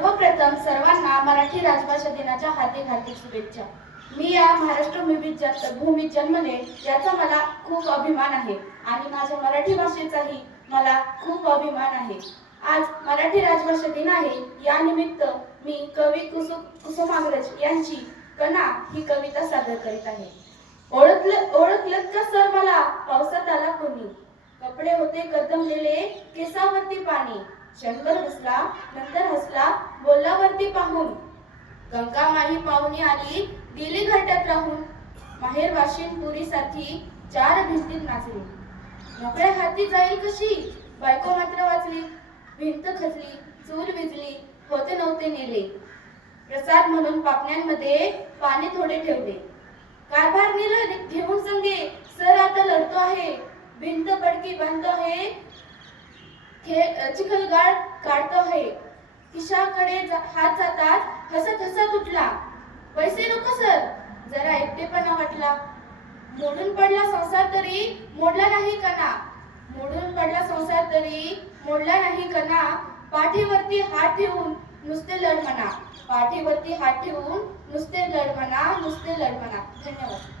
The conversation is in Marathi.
सर्वप्रथम सर्वांना मराठी राजभाषा दिनाच्या हार्दिक हार्दिक शुभेच्छा। मी या महाराष्ट्र भूमीत जन्मले याचा मला खूप अभिमान आहे आणि माझ्या मराठी भाषेचाही मला खूप अभिमान आहे। आज मराठी राजभाषा दिन आहे, या निमित्त मी कवी कुसुमाग्रज यांची कणा ही कविता सादर करीत आहे। ओळखलत का सर मला पावसात आला कोणी, कपडे होते कर्दमलेले केसावरती पाणी, क्षणभर बसला नंतर हसला बोलला वरती पाहून, गंगा माही पाहुणी आली दिली घरट्यात राहून, माहेर वाशिन पुरी सारखी चार भिंतीत नाचली, मोकळ्या हाती जाईल कशी बायको मात्र वाचली, भिंत खचली चूल विजली होते नव्हते नेले, प्रसाद म्हणून पापण्यांमध्ये पाणी थोडे ठेवले, कारभार नेलं घेऊन संगे सर आता लढतो आहे, भिंत पडकी बांधतो आहे चिखलगाळ काढतो आहे, खिशाकडे हात जातात हसत हसत उठला, पैसे नको सर जरा एकटेपणा वाटला, मोडून पडला संसार तरी मोडला नाही कणा, मोडून पडला संसार तरी मोडला नाही कणा, पाठीवरती हात ठेवून नुसते लढ म्हणा, पाठीवरती हात ठेवून नुसते लढ म्हणा, नुसते लढ म्हणा। धन्यवाद।